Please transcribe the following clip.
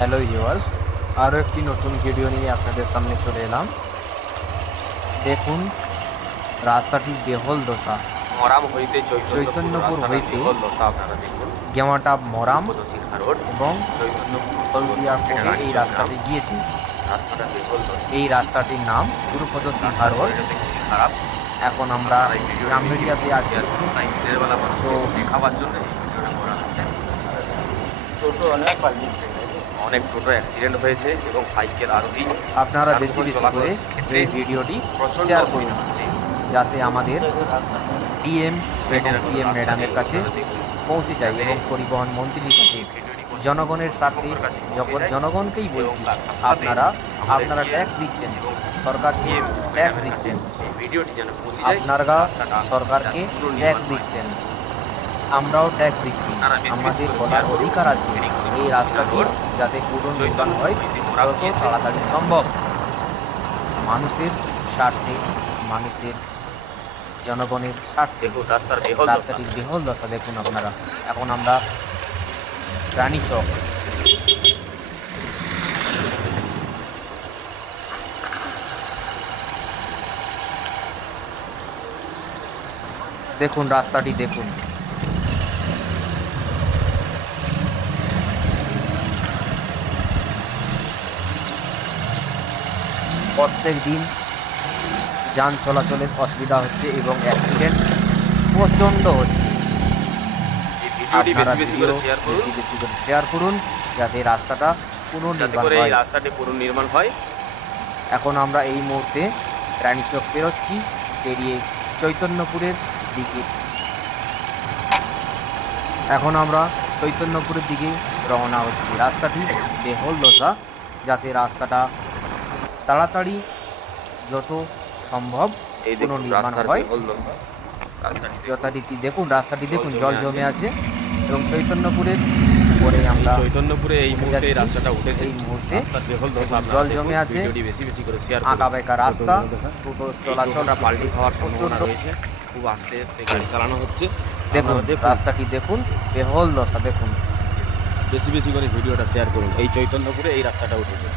Hello viewers, আরও একটি নতুন ভিডিও নিয়ে আপনাদের সামনে চলে এলাম। দেখুন রাস্তাটির বেহাল দশা। মরাম হইতে চৈতন্যপুর হইতে বেহাল দশা আপনারা দেখুন। গেমাটা মরাম পদসিংহা রোড এবং চৈতন্যপুর হলদিয়া কোটে এই রাস্তাটি গিয়েছে। রাস্তাটা বেহাল দশা। এই রাস্তাটির নাম গুরুপদ সিংহা রোড। খুবই খারাপ। এখন আমরা জামবেড়িয়াতে আছি। দিনের বেলা মানুষকে তো দেখাবার জন্য এই ভিডিওটা করা হচ্ছে। টোটো অনেক পাল্টি অনেক টোটো অ্যাক্সিডেন্ট হয়েছে এবং সাইকেল আরোহী আপনারা বেশি বেশি করে এই ভিডিওটি শেয়ার করুন, যাতে আমাদের ডিএম এবং সিএম ম্যাডামের কাছে পৌঁছে যায় এবং পরিবহন মন্ত্রীর কাছে। জনগণের স্বার্থে জনগণকেই বলছি, আপনারা ট্যাক্স দিচ্ছেন, সরকারকে ট্যাক্স দিচ্ছেন, আপনারা সরকারকে ট্যাক্স দিচ্ছেন, আমরাও ট্যাক্স দিচ্ছি। আমাদের বলার অধিকার আছে এই রাস্তাটি যাতে পুনর্নির্মাণ হয় যত তাড়াতাড়ি সম্ভব, মানুষের স্বার্থে, মানুষের জনগণের স্বার্থে। রাস্তাটির বেহাল দশা দেখুন আপনারা। এখন আমরা রানীচক, দেখুন রাস্তাটি দেখুন। প্রত্যেক দিন যান চলাচলের অসুবিধা হচ্ছে এবং অ্যাক্সিডেন্ট প্রচণ্ড হচ্ছে। আপনারা ভিডিও বেশি বেশি করে শেয়ার করুন যাতে রাস্তাটা পুনর্নির্মাণ হয়। এখন আমরা এই মুহূর্তে রানীচক পেরোচ্ছি, পেরিয়ে চৈতন্যপুরের দিকে। এখন আমরা চৈতন্যপুরের দিকে রওনা হচ্ছি। রাস্তাটি বেহাল দশা, যাতে রাস্তাটা তাড়াতাড়ি যত সম্ভব পুনর্নির্মাণ হয়। যথারীতি দেখুন রাস্তাটি দেখুন, জল জমে আছে এবং চৈতন্যপুরের পরে আমরা চৈতন্যপুরে এই মুহূর্তে এই রাস্তাটা উঠেছে। এই মুহূর্তে জল জমে আছে, বেশি বেশি করে শেয়ার আঁকা বেঁকা রাস্তা, টোটো চলাচলটা পাল্টি খাওয়ার সম্ভাবনা রয়েছে। খুব আস্তে আস্তে গাড়ি চালানো হচ্ছে। দেখুন রাস্তাটি দেখুন, বেহাল দশা দেখুন। বেশি বেশি করে ভিডিওটা শেয়ার করুন। এই চৈতন্যপুরে এই রাস্তাটা উঠেছে।